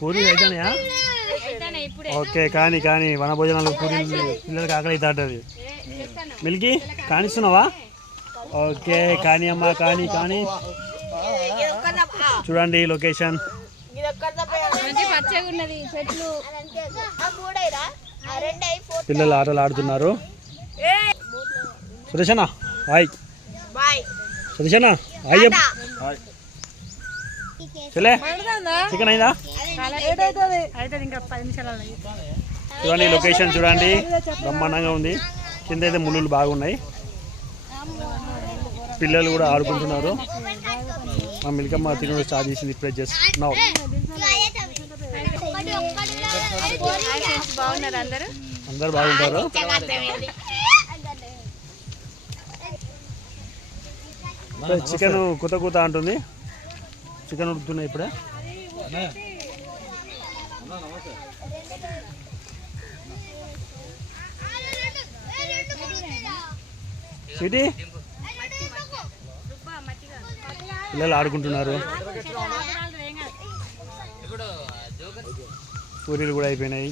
పూరీలు అయితేనేయా? ఓకే కానీ కానీ వన భోజనాలు పూరీలు పిల్లలకి ఆకలి అవుతుంటుంది. మిల్కి కానిస్తున్నావా? ఓకే కానీ అమ్మా కానీ కానీ చూడండి లొకేషన్. పిల్లలు ఆటలు ఆడుతున్నారు. సురేషనా హాయ్. సురేషనా హాయ్ చెప్పు. చెల్లే చికెన్ అయిందా? చూడండి లొకేషన్ చూడండి బ్రహ్మాండంగా ఉంది. కింద అయితే ముళ్ళు బాగున్నాయి. పిల్లలు కూడా ఆడుకుంటున్నారు. మా మిల్కమ్మ తినడం స్టార్ట్ చేసింది ఇప్పుడే జస్ట్ నౌ. అందరు బాగుంటారు. చికెన్ కుత కుత అంటుంది. చికెన్ ఉడుకుతున్నాయి ఇప్పుడే. సిటీ పిల్లలు ఆడుకుంటున్నారు. పూరీలు కూడా అయిపోయినాయి.